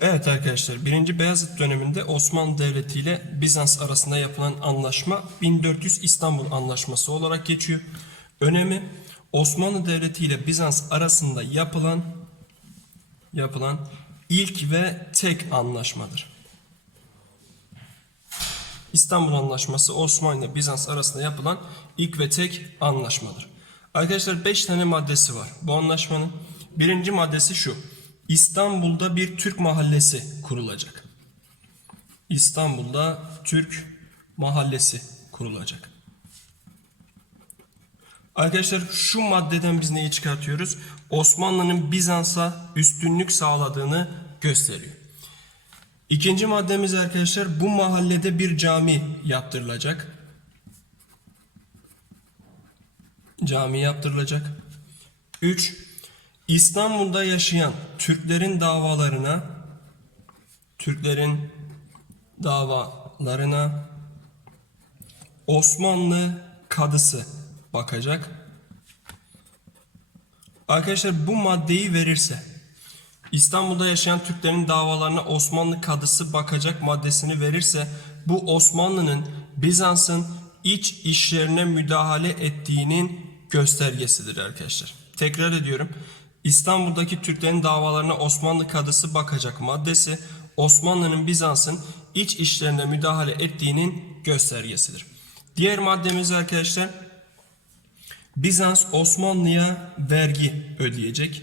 Evet arkadaşlar 1. Beyazıt döneminde Osmanlı Devleti ile Bizans arasında yapılan anlaşma 1400 İstanbul Anlaşması olarak geçiyor. Önemi Osmanlı Devleti ile Bizans arasında yapılan yapılan ilk ve tek anlaşmadır. İstanbul Anlaşması Osmanlı ile Bizans arasında yapılan ilk ve tek anlaşmadır. Arkadaşlar 5 tane maddesi var bu anlaşmanın. Birinci maddesi şu. İstanbul'da bir Türk mahallesi kurulacak. İstanbul'da Türk mahallesi kurulacak. Arkadaşlar şu maddeden biz neyi çıkartıyoruz? Osmanlı'nın Bizans'a üstünlük sağladığını gösteriyor. İkinci maddemiz arkadaşlar bu mahallede bir cami yaptırılacak. Cami yaptırılacak. 3. İstanbul'da yaşayan Türklerin davalarına Türklerin davalarına Osmanlı kadısı bakacak. Arkadaşlar bu maddeyi verirse İstanbul'da yaşayan Türklerin davalarına Osmanlı kadısı bakacak maddesini verirse bu Osmanlı'nın Bizans'ın iç işlerine müdahale ettiğinin göstergesidir arkadaşlar. Tekrar ediyorum. İstanbul'daki Türklerin davalarına Osmanlı kadısı bakacak maddesi Osmanlı'nın Bizans'ın iç işlerine müdahale ettiğinin göstergesidir. Diğer maddemiz arkadaşlar Bizans Osmanlı'ya vergi ödeyecek.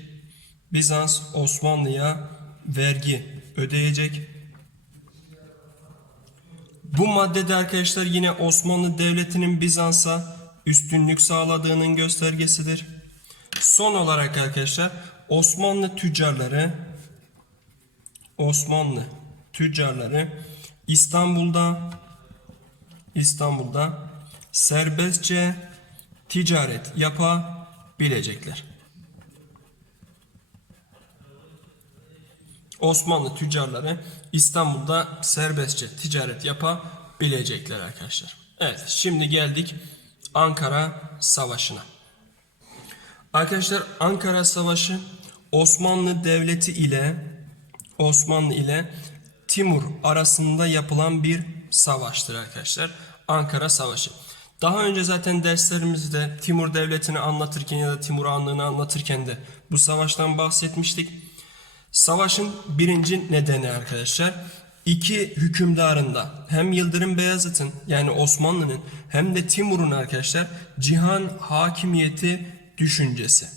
Bizans Osmanlı'ya vergi ödeyecek. Bu maddede arkadaşlar yine Osmanlı Devleti'nin Bizans'a üstünlük sağladığının göstergesidir. Son olarak arkadaşlar Osmanlı tüccarları Osmanlı tüccarları İstanbul'da İstanbul'da serbestçe ticaret yapabilecekler. Osmanlı tüccarları İstanbul'da serbestçe ticaret yapabilecekler arkadaşlar. Evet şimdi geldik Ankara Savaşı'na. Arkadaşlar Ankara Savaşı Osmanlı Devleti ile Osmanlı ile Timur arasında yapılan bir savaştır arkadaşlar. Ankara Savaşı. Daha önce zaten derslerimizde Timur Devleti'ni anlatırken ya da Timur Hanlığı'nı anlatırken de bu savaştan bahsetmiştik. Savaşın birinci nedeni arkadaşlar iki hükümdarında hem Yıldırım Beyazıt'ın yani Osmanlı'nın hem de Timur'un arkadaşlar cihan hakimiyeti düşüncesi.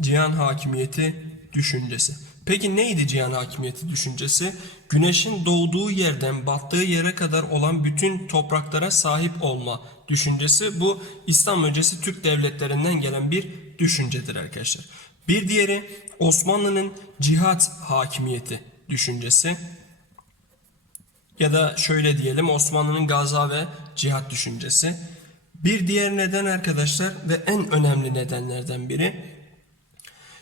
Cihan hakimiyeti düşüncesi. Peki neydi cihan hakimiyeti düşüncesi? Güneşin doğduğu yerden battığı yere kadar olan bütün topraklara sahip olma düşüncesi. Bu İslam öncesi Türk devletlerinden gelen bir düşüncedir arkadaşlar. Bir diğeri Osmanlı'nın cihat hakimiyeti düşüncesi. Ya da şöyle diyelim Osmanlı'nın gaza ve cihat düşüncesi. Bir diğer neden arkadaşlar ve en önemli nedenlerden biri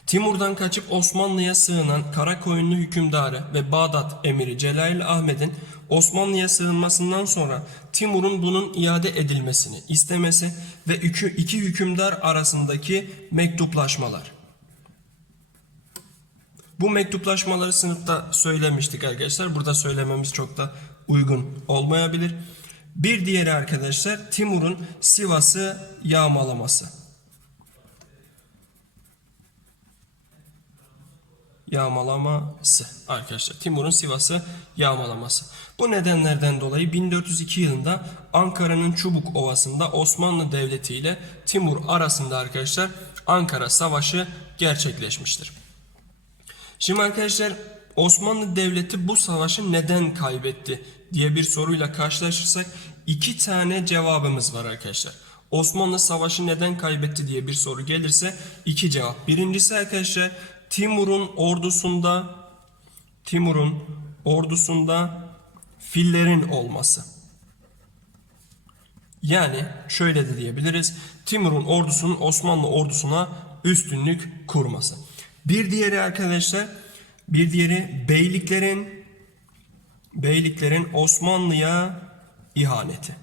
Timur'dan kaçıp Osmanlı'ya sığınan Karakoyunlu hükümdarı ve Bağdat emiri Celal Ahmet'in Osmanlı'ya sığınmasından sonra Timur'un bunun iade edilmesini istemesi ve iki, iki hükümdar arasındaki mektuplaşmalar. Bu mektuplaşmaları sınıfta söylemiştik arkadaşlar. Burada söylememiz çok da uygun olmayabilir. Bir diğeri arkadaşlar Timur'un Sivas'ı yağmalaması. yağmalaması arkadaşlar. Timur'un Sivas'ı yağmalaması. Bu nedenlerden dolayı 1402 yılında Ankara'nın Çubuk Ovası'nda Osmanlı Devleti ile Timur arasında arkadaşlar Ankara Savaşı gerçekleşmiştir. Şimdi arkadaşlar Osmanlı Devleti bu savaşı neden kaybetti diye bir soruyla karşılaşırsak iki tane cevabımız var arkadaşlar. Osmanlı savaşı neden kaybetti diye bir soru gelirse iki cevap. Birincisi arkadaşlar Timur'un ordusunda Timur'un ordusunda fillerin olması. Yani şöyle de diyebiliriz. Timur'un ordusunun Osmanlı ordusuna üstünlük kurması. Bir diğeri arkadaşlar, bir diğeri beyliklerin beyliklerin Osmanlı'ya ihaneti.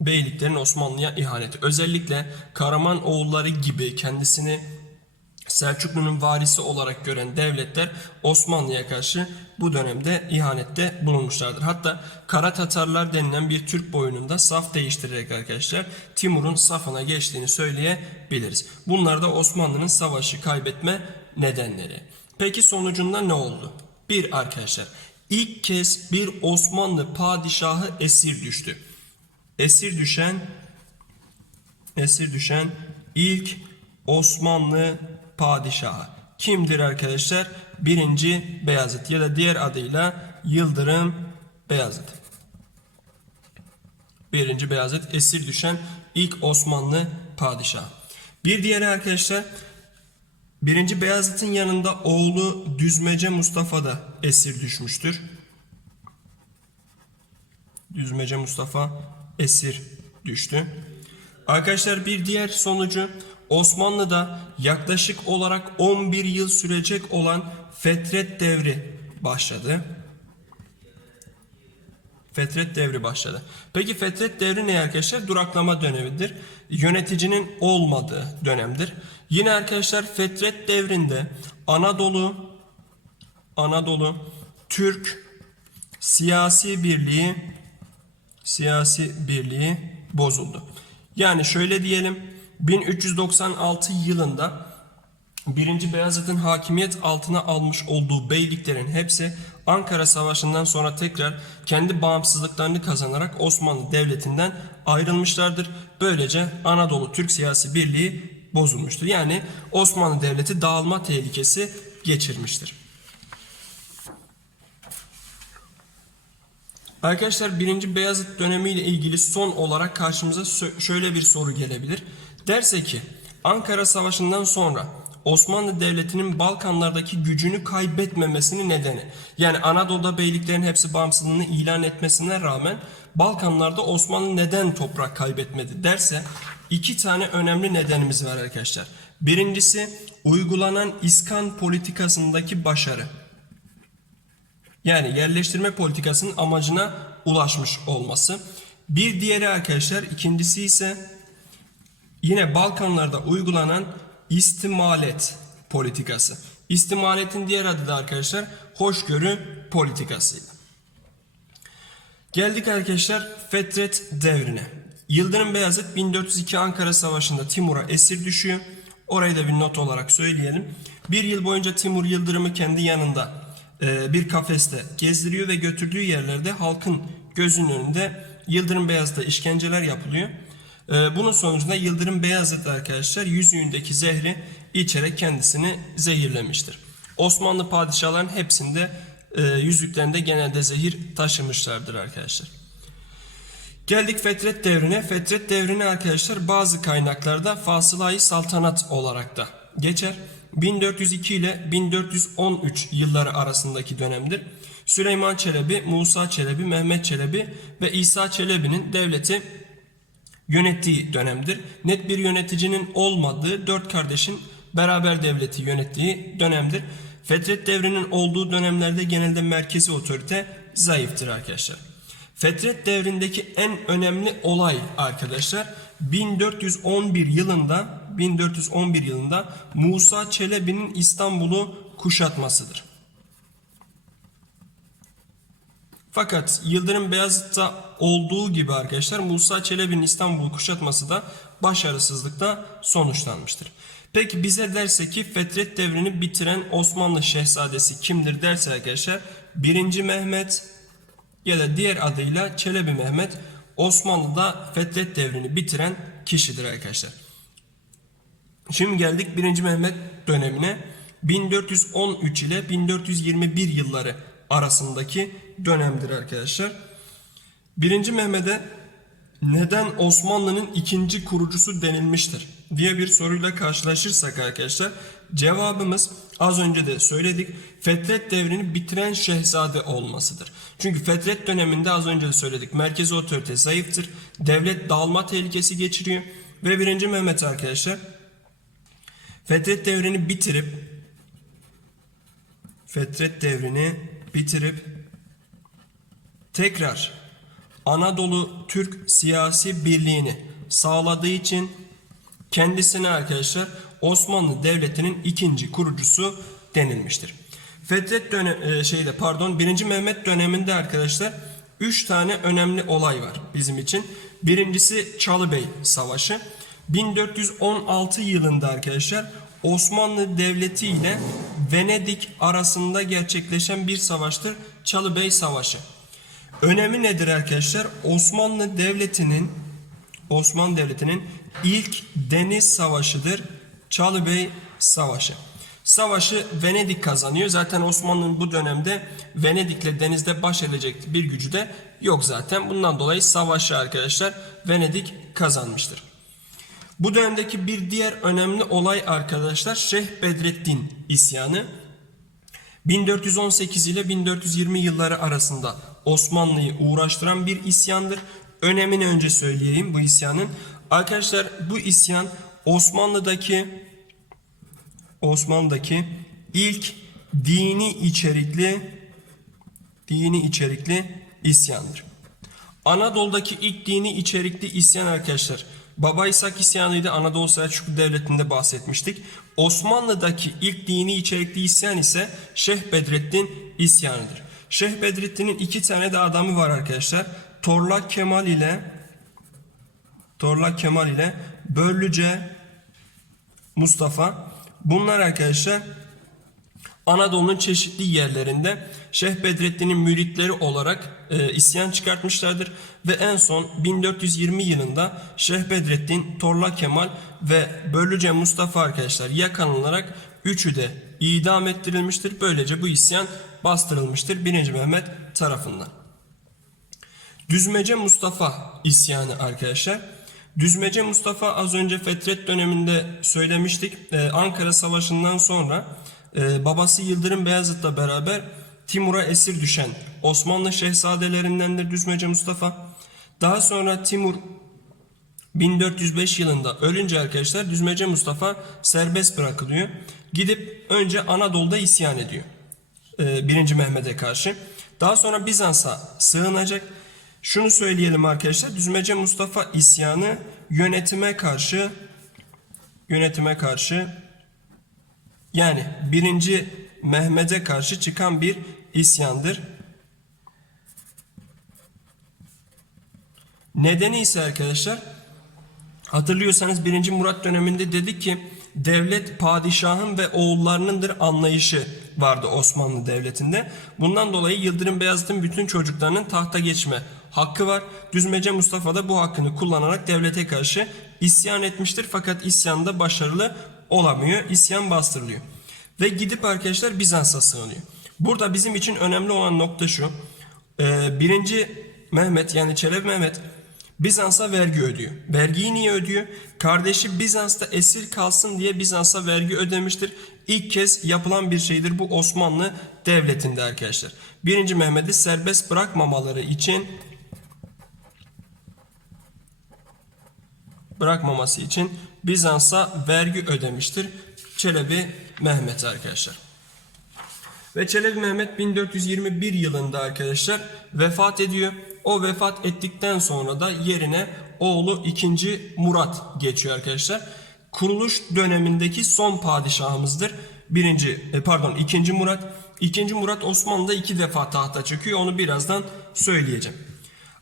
Beyliklerin Osmanlı'ya ihaneti. Özellikle Karaman oğulları gibi kendisini Selçuklu'nun varisi olarak gören devletler Osmanlı'ya karşı bu dönemde ihanette bulunmuşlardır. Hatta Kara Tatarlar denilen bir Türk boyununda saf değiştirerek arkadaşlar Timur'un safına geçtiğini söyleyebiliriz. Bunlar da Osmanlı'nın savaşı kaybetme nedenleri. Peki sonucunda ne oldu? Bir arkadaşlar ilk kez bir Osmanlı padişahı esir düştü. Esir düşen esir düşen ilk Osmanlı padişahı. Kimdir arkadaşlar? Birinci Beyazıt ya da diğer adıyla Yıldırım Beyazıt. Birinci Beyazıt esir düşen ilk Osmanlı padişahı. Bir diğeri arkadaşlar Birinci Beyazıt'ın yanında oğlu Düzmece Mustafa da esir düşmüştür. Düzmece Mustafa esir düştü. Arkadaşlar bir diğer sonucu Osmanlı'da yaklaşık olarak 11 yıl sürecek olan Fetret devri başladı. Fetret devri başladı. Peki Fetret devri ne arkadaşlar? Duraklama dönemidir. Yöneticinin olmadığı dönemdir. Yine arkadaşlar Fetret devrinde Anadolu Anadolu Türk siyasi birliği siyasi birliği bozuldu. Yani şöyle diyelim 1396 yılında 1. Beyazıt'ın hakimiyet altına almış olduğu beyliklerin hepsi Ankara Savaşı'ndan sonra tekrar kendi bağımsızlıklarını kazanarak Osmanlı Devleti'nden ayrılmışlardır. Böylece Anadolu Türk siyasi birliği bozulmuştur. Yani Osmanlı Devleti dağılma tehlikesi geçirmiştir. Arkadaşlar 1. Beyazıt dönemiyle ilgili son olarak karşımıza şöyle bir soru gelebilir. Derse ki Ankara Savaşı'ndan sonra Osmanlı Devleti'nin Balkanlardaki gücünü kaybetmemesinin nedeni. Yani Anadolu'da beyliklerin hepsi bağımsızlığını ilan etmesine rağmen Balkanlarda Osmanlı neden toprak kaybetmedi derse iki tane önemli nedenimiz var arkadaşlar. Birincisi uygulanan iskan politikasındaki başarı. Yani yerleştirme politikasının amacına ulaşmış olması. Bir diğeri arkadaşlar ikincisi ise yine Balkanlarda uygulanan istimalet politikası. İstimaletin diğer adı da arkadaşlar hoşgörü politikasıydı. Geldik arkadaşlar Fetret devrine. Yıldırım Beyazıt 1402 Ankara Savaşı'nda Timur'a esir düşüyor. Orayı da bir not olarak söyleyelim. Bir yıl boyunca Timur Yıldırım'ı kendi yanında e, bir kafeste gezdiriyor ve götürdüğü yerlerde halkın gözünün önünde Yıldırım Beyazıt'a işkenceler yapılıyor. E, bunun sonucunda Yıldırım Beyazıt arkadaşlar yüzüğündeki zehri içerek kendisini zehirlemiştir. Osmanlı padişahların hepsinde e, yüzüklerinde genelde zehir taşımışlardır arkadaşlar. Geldik Fetret devrine. Fetret devrini arkadaşlar bazı kaynaklarda Fasılayı Saltanat olarak da geçer. 1402 ile 1413 yılları arasındaki dönemdir. Süleyman Çelebi, Musa Çelebi, Mehmet Çelebi ve İsa Çelebi'nin devleti yönettiği dönemdir. Net bir yöneticinin olmadığı dört kardeşin beraber devleti yönettiği dönemdir. Fetret devrinin olduğu dönemlerde genelde merkezi otorite zayıftır arkadaşlar. Fetret devrindeki en önemli olay arkadaşlar 1411 yılında 1411 yılında Musa Çelebi'nin İstanbul'u kuşatmasıdır. Fakat Yıldırım Beyazıt'ta olduğu gibi arkadaşlar Musa Çelebi'nin İstanbul'u kuşatması da başarısızlıkla sonuçlanmıştır. Peki bize derse ki Fetret devrini bitiren Osmanlı şehzadesi kimdir derse arkadaşlar 1. Mehmet ya da diğer adıyla Çelebi Mehmet Osmanlı'da Fetret devrini bitiren kişidir arkadaşlar. Şimdi geldik 1. Mehmet dönemine. 1413 ile 1421 yılları arasındaki dönemdir arkadaşlar. 1. Mehmet'e neden Osmanlı'nın ikinci kurucusu denilmiştir diye bir soruyla karşılaşırsak arkadaşlar cevabımız az önce de söyledik Fetret devrini bitiren şehzade olmasıdır. Çünkü Fetret döneminde az önce de söyledik merkezi otorite zayıftır. Devlet dağılma tehlikesi geçiriyor ve 1. Mehmet arkadaşlar Fetret devrini bitirip Fetret devrini bitirip tekrar Anadolu Türk siyasi birliğini sağladığı için kendisine arkadaşlar Osmanlı Devleti'nin ikinci kurucusu denilmiştir. Fetret dönem e, şeyde pardon 1. Mehmet döneminde arkadaşlar 3 tane önemli olay var bizim için. Birincisi Çalıbey Savaşı. 1416 yılında arkadaşlar Osmanlı Devleti ile Venedik arasında gerçekleşen bir savaştır Çalıbey Savaşı. Önemi nedir arkadaşlar? Osmanlı Devleti'nin Osmanlı Devleti'nin ilk deniz savaşıdır. Çalıbey Savaşı. Savaşı Venedik kazanıyor. Zaten Osmanlı'nın bu dönemde Venedik'le denizde baş edecek bir gücü de yok zaten. Bundan dolayı savaşı arkadaşlar Venedik kazanmıştır. Bu dönemdeki bir diğer önemli olay arkadaşlar Şeyh Bedrettin isyanı. 1418 ile 1420 yılları arasında Osmanlı'yı uğraştıran bir isyandır. Önemini önce söyleyeyim bu isyanın. Arkadaşlar bu isyan Osmanlı'daki Osmanlı'daki ilk dini içerikli dini içerikli isyandır. Anadolu'daki ilk dini içerikli isyan arkadaşlar. Baba İshak isyanıydı Anadolu Selçuklu Devleti'nde bahsetmiştik. Osmanlı'daki ilk dini içerikli isyan ise Şeyh Bedrettin isyanıdır. Şeyh Bedrettin'in iki tane de adamı var arkadaşlar. Torlak Kemal ile Torlak Kemal ile Börlüce Mustafa. Bunlar arkadaşlar Anadolu'nun çeşitli yerlerinde Şeyh Bedrettin'in müritleri olarak e, isyan çıkartmışlardır ve en son 1420 yılında Şeyh Bedrettin, Torla Kemal ve Börlüce Mustafa arkadaşlar yakalanılarak üçü de idam ettirilmiştir. Böylece bu isyan bastırılmıştır 1. Mehmet tarafından. Düzmece Mustafa isyanı arkadaşlar. Düzmece Mustafa az önce Fetret döneminde söylemiştik. Ee, Ankara Savaşı'ndan sonra e, babası Yıldırım Beyazıt'la beraber Timur'a esir düşen Osmanlı şehzadelerindendir Düzmece Mustafa. Daha sonra Timur 1405 yılında ölünce arkadaşlar Düzmece Mustafa serbest bırakılıyor. Gidip önce Anadolu'da isyan ediyor. 1. Mehmet'e karşı. Daha sonra Bizans'a sığınacak. Şunu söyleyelim arkadaşlar. Düzmece Mustafa isyanı yönetime karşı yönetime karşı yani 1. Mehmet'e karşı çıkan bir isyandır. Nedeni ise arkadaşlar hatırlıyorsanız 1. Murat döneminde dedik ki devlet padişahın ve oğullarınındır anlayışı vardı Osmanlı Devleti'nde. Bundan dolayı Yıldırım Beyazıt'ın bütün çocuklarının tahta geçme hakkı var. Düzmece Mustafa da bu hakkını kullanarak devlete karşı isyan etmiştir. Fakat isyanda başarılı olamıyor. İsyan bastırılıyor. Ve gidip arkadaşlar Bizans'a sığınıyor. Burada bizim için önemli olan nokta şu. Ee, birinci Mehmet yani Çelebi Mehmet Bizans'a vergi ödüyor. Vergiyi niye ödüyor? Kardeşi Bizans'ta esir kalsın diye Bizans'a vergi ödemiştir. İlk kez yapılan bir şeydir bu Osmanlı Devleti'nde arkadaşlar. Birinci Mehmet'i serbest bırakmamaları için bırakmaması için Bizans'a vergi ödemiştir. Çelebi Mehmet arkadaşlar. Ve Çelebi Mehmet 1421 yılında arkadaşlar vefat ediyor. O vefat ettikten sonra da yerine oğlu 2. Murat geçiyor arkadaşlar. Kuruluş dönemindeki son padişahımızdır. Birinci, e, pardon 2. Murat. 2. Murat Osmanlı'da iki defa tahta çıkıyor. Onu birazdan söyleyeceğim.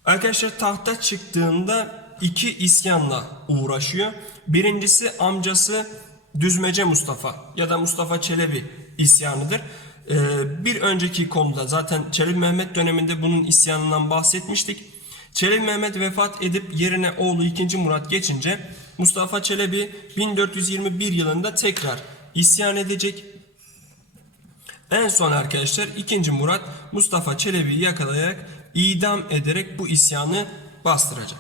Arkadaşlar tahta çıktığında iki isyanla uğraşıyor. Birincisi amcası Düzmece Mustafa ya da Mustafa Çelebi isyanıdır. Ee, bir önceki konuda zaten Çelebi Mehmet döneminde bunun isyanından bahsetmiştik. Çelebi Mehmet vefat edip yerine oğlu 2. Murat geçince Mustafa Çelebi 1421 yılında tekrar isyan edecek. En son arkadaşlar 2. Murat Mustafa Çelebi'yi yakalayarak idam ederek bu isyanı bastıracak.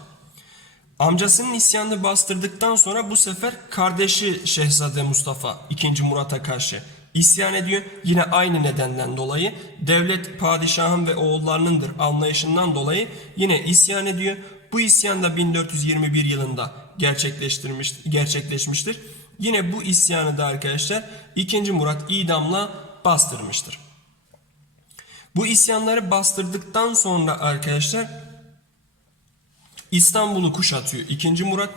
Amcasının isyanını bastırdıktan sonra bu sefer kardeşi Şehzade Mustafa 2. Murat'a karşı isyan ediyor. Yine aynı nedenden dolayı devlet padişahın ve oğullarınındır anlayışından dolayı yine isyan ediyor. Bu isyan da 1421 yılında gerçekleştirmiş, gerçekleşmiştir. Yine bu isyanı da arkadaşlar 2. Murat idamla bastırmıştır. Bu isyanları bastırdıktan sonra arkadaşlar İstanbul'u kuşatıyor 2. Murat.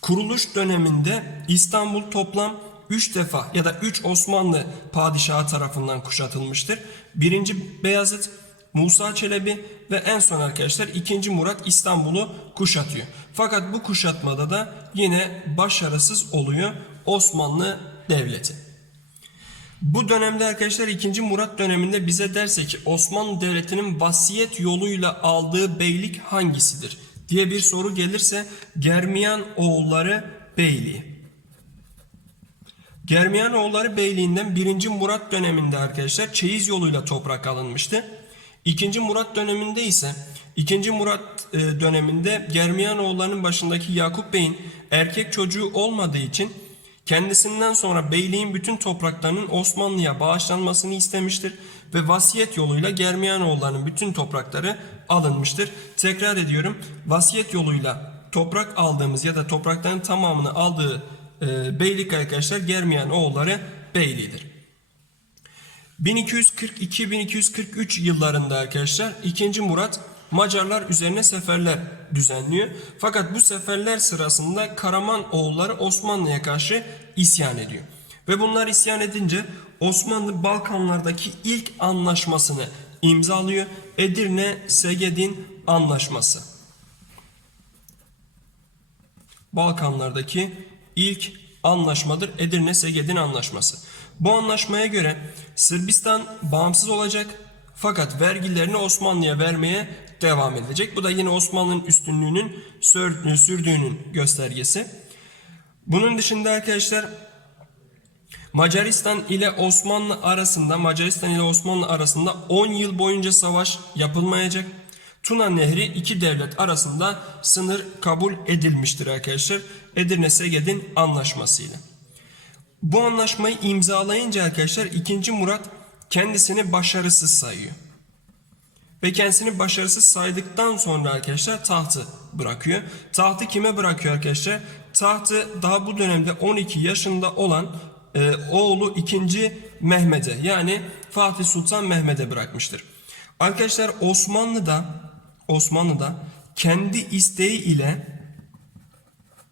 Kuruluş döneminde İstanbul toplam 3 defa ya da 3 Osmanlı padişahı tarafından kuşatılmıştır. Birinci Beyazıt, Musa Çelebi ve en son arkadaşlar 2. Murat İstanbul'u kuşatıyor. Fakat bu kuşatmada da yine başarısız oluyor Osmanlı Devleti. Bu dönemde arkadaşlar 2. Murat döneminde bize derse ki Osmanlı Devleti'nin vasiyet yoluyla aldığı beylik hangisidir diye bir soru gelirse Germiyan oğulları beyliği. Germiyanoğulları Beyliği'nden 1. Murat döneminde arkadaşlar çeyiz yoluyla toprak alınmıştı. 2. Murat döneminde ise 2. Murat e, döneminde Germiyanoğullarının başındaki Yakup Bey'in erkek çocuğu olmadığı için kendisinden sonra beyliğin bütün topraklarının Osmanlı'ya bağışlanmasını istemiştir ve vasiyet yoluyla Germiyanoğullarının bütün toprakları alınmıştır. Tekrar ediyorum vasiyet yoluyla toprak aldığımız ya da toprakların tamamını aldığı e, beylik arkadaşlar Germiyan oğulları beyliğidir. 1242-1243 yıllarında arkadaşlar 2. Murat Macarlar üzerine seferler düzenliyor. Fakat bu seferler sırasında Karaman oğulları Osmanlı'ya karşı isyan ediyor. Ve bunlar isyan edince Osmanlı Balkanlardaki ilk anlaşmasını imzalıyor. Edirne-Segedin Anlaşması. Balkanlardaki ilk anlaşmadır Edirne-Segedin Anlaşması. Bu anlaşmaya göre Sırbistan bağımsız olacak fakat vergilerini Osmanlı'ya vermeye devam edecek. Bu da yine Osmanlı'nın üstünlüğünün sür- sürdüğünün göstergesi. Bunun dışında arkadaşlar Macaristan ile Osmanlı arasında Macaristan ile Osmanlı arasında 10 yıl boyunca savaş yapılmayacak. Tuna Nehri iki devlet arasında sınır kabul edilmiştir arkadaşlar. Edirne Seged'in anlaşmasıyla. Bu anlaşmayı imzalayınca arkadaşlar 2. Murat kendisini başarısız sayıyor. Ve kendisini başarısız saydıktan sonra arkadaşlar tahtı bırakıyor. Tahtı kime bırakıyor arkadaşlar? Tahtı daha bu dönemde 12 yaşında olan e, oğlu 2. Mehmet'e yani Fatih Sultan Mehmet'e bırakmıştır. Arkadaşlar Osmanlı'da Osmanlı'da kendi isteği ile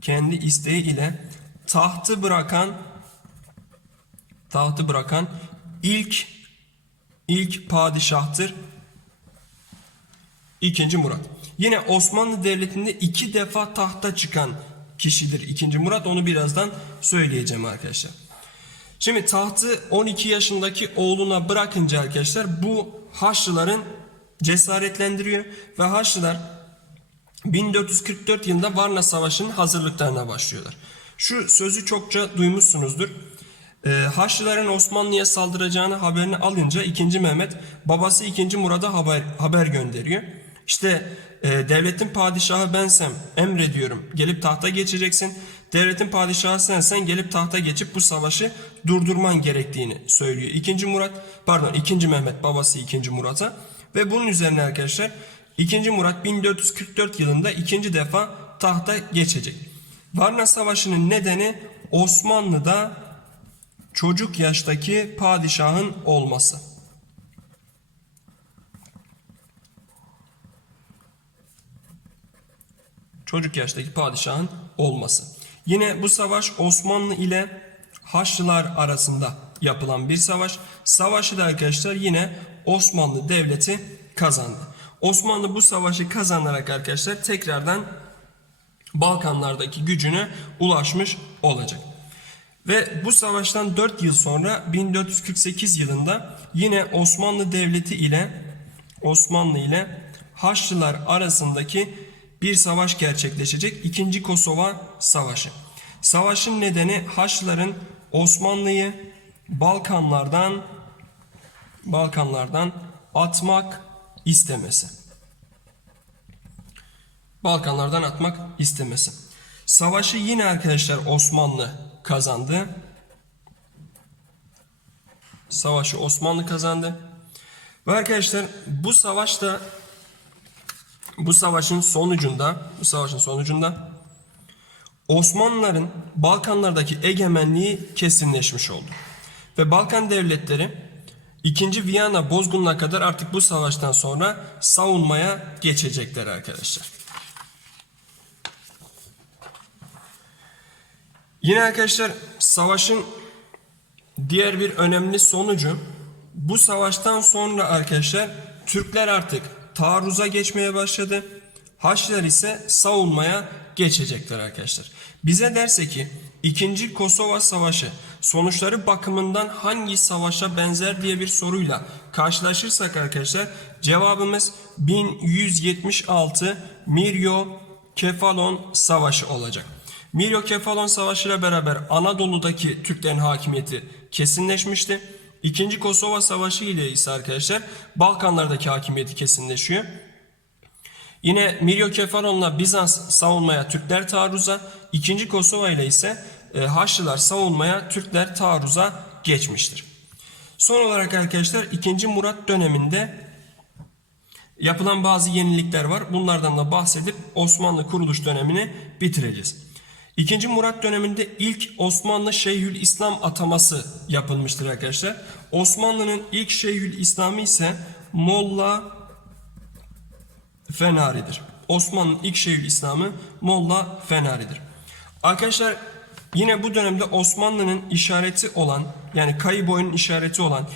kendi isteği ile tahtı bırakan tahtı bırakan ilk ilk padişahtır 2. Murat. Yine Osmanlı Devleti'nde iki defa tahta çıkan kişidir 2. Murat. Onu birazdan söyleyeceğim arkadaşlar. Şimdi tahtı 12 yaşındaki oğluna bırakınca arkadaşlar bu Haçlıların cesaretlendiriyor ve Haçlılar 1444 yılında Varna Savaşı'nın hazırlıklarına başlıyorlar. Şu sözü çokça duymuşsunuzdur. Ee, Haçlıların Osmanlı'ya saldıracağını haberini alınca 2. Mehmet babası 2. Murad'a haber, haber gönderiyor. İşte e, devletin padişahı bensem emrediyorum gelip tahta geçeceksin. Devletin padişahı sensen gelip tahta geçip bu savaşı durdurman gerektiğini söylüyor. 2. Murat pardon 2. Mehmet babası 2. Murat'a ve bunun üzerine arkadaşlar 2. Murat 1444 yılında ikinci defa tahta geçecek. Varna Savaşı'nın nedeni Osmanlı'da çocuk yaştaki padişahın olması. Çocuk yaştaki padişahın olması. Yine bu savaş Osmanlı ile Haçlılar arasında yapılan bir savaş. Savaşı da arkadaşlar yine Osmanlı Devleti kazandı. Osmanlı bu savaşı kazanarak arkadaşlar tekrardan Balkanlardaki gücüne ulaşmış olacak. Ve bu savaştan 4 yıl sonra 1448 yılında yine Osmanlı Devleti ile Osmanlı ile Haçlılar arasındaki bir savaş gerçekleşecek. İkinci Kosova Savaşı. Savaşın nedeni Haçlıların Osmanlı'yı Balkanlardan Balkanlardan atmak istemesi. Balkanlardan atmak istemesi. Savaşı yine arkadaşlar Osmanlı kazandı. Savaşı Osmanlı kazandı. Ve arkadaşlar bu savaşta bu savaşın sonucunda bu savaşın sonucunda Osmanlıların Balkanlardaki egemenliği kesinleşmiş oldu. Ve Balkan devletleri 2. Viyana bozgununa kadar artık bu savaştan sonra savunmaya geçecekler arkadaşlar. Yine arkadaşlar savaşın diğer bir önemli sonucu bu savaştan sonra arkadaşlar Türkler artık taarruza geçmeye başladı. Haçlılar ise savunmaya geçecekler arkadaşlar. Bize derse ki 2. Kosova Savaşı sonuçları bakımından hangi savaşa benzer diye bir soruyla karşılaşırsak arkadaşlar cevabımız 1176 Miryo Kefalon Savaşı olacak. Miryo Kefalon Savaşı ile beraber Anadolu'daki Türklerin hakimiyeti kesinleşmişti. İkinci Kosova Savaşı ile ise arkadaşlar Balkanlardaki hakimiyeti kesinleşiyor. Yine Miryo Kefalon'la Bizans savunmaya Türkler taarruza, ikinci Kosova ile ise e, Haçlılar savunmaya Türkler taarruza geçmiştir. Son olarak arkadaşlar 2. Murat döneminde yapılan bazı yenilikler var. Bunlardan da bahsedip Osmanlı kuruluş dönemini bitireceğiz. 2. Murat döneminde ilk Osmanlı Şeyhül İslam ataması yapılmıştır arkadaşlar. Osmanlı'nın ilk Şeyhül İslamı ise Molla Fenari'dir. Osmanlı'nın ilk Şeyhül İslamı Molla Fenari'dir. Arkadaşlar yine bu dönemde Osmanlı'nın işareti olan yani kayı boyunun işareti olan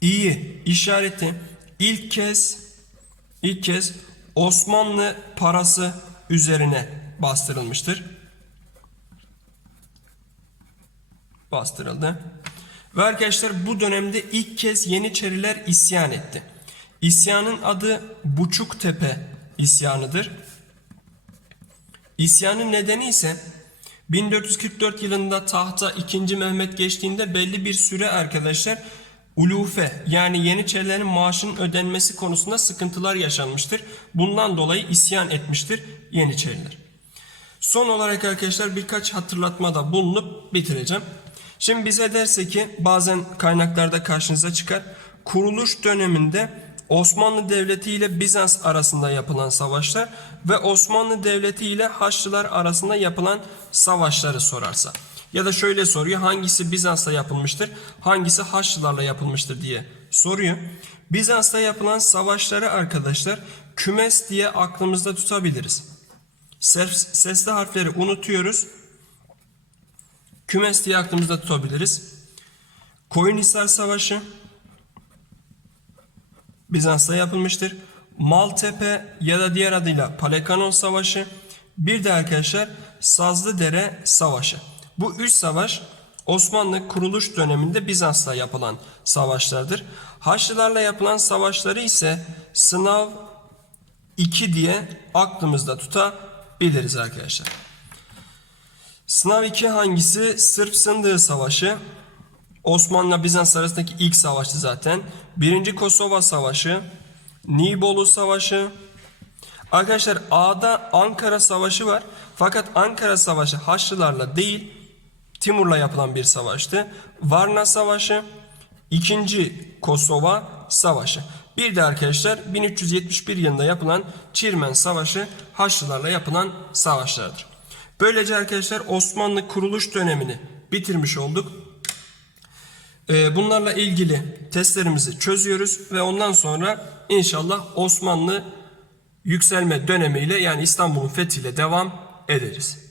iyi işareti ilk kez ilk kez Osmanlı parası üzerine bastırılmıştır. Bastırıldı. Ve arkadaşlar bu dönemde ilk kez Yeniçeriler isyan etti. İsyanın adı Buçuktepe isyanıdır. İsyanın nedeni ise 1444 yılında tahta 2. Mehmet geçtiğinde belli bir süre arkadaşlar ulufe yani Yeniçerilerin maaşının ödenmesi konusunda sıkıntılar yaşanmıştır. Bundan dolayı isyan etmiştir Yeniçeriler. Son olarak arkadaşlar birkaç hatırlatmada bulunup bitireceğim. Şimdi bize derse ki bazen kaynaklarda karşınıza çıkar. Kuruluş döneminde Osmanlı Devleti ile Bizans arasında yapılan savaşlar ve Osmanlı Devleti ile Haçlılar arasında yapılan savaşları sorarsa. Ya da şöyle soruyor hangisi Bizans'ta yapılmıştır, hangisi Haçlılarla yapılmıştır diye soruyor. Bizans'ta yapılan savaşları arkadaşlar kümes diye aklımızda tutabiliriz. Ses- Sesli harfleri unutuyoruz. Kümes diye aklımızda tutabiliriz. Koyunhisar Savaşı Bizans'ta yapılmıştır. Maltepe ya da diğer adıyla Palekanon Savaşı. Bir de arkadaşlar Sazlıdere Savaşı. Bu üç savaş Osmanlı kuruluş döneminde Bizans'la yapılan savaşlardır. Haçlılarla yapılan savaşları ise Sınav 2 diye aklımızda tutabiliriz arkadaşlar. Sınav 2 hangisi? Sırp Sındığı Savaşı. Osmanlı Bizans arasındaki ilk savaştı zaten. Birinci Kosova Savaşı. Nibolu Savaşı. Arkadaşlar A'da Ankara Savaşı var. Fakat Ankara Savaşı Haçlılarla değil Timur'la yapılan bir savaştı. Varna Savaşı. ikinci Kosova Savaşı. Bir de arkadaşlar 1371 yılında yapılan Çirmen Savaşı Haçlılarla yapılan savaşlardır. Böylece arkadaşlar Osmanlı kuruluş dönemini bitirmiş olduk. Ee, Bunlarla ilgili testlerimizi çözüyoruz ve ondan sonra inşallah Osmanlı yükselme dönemiyle yani İstanbul'un fethiyle devam ederiz.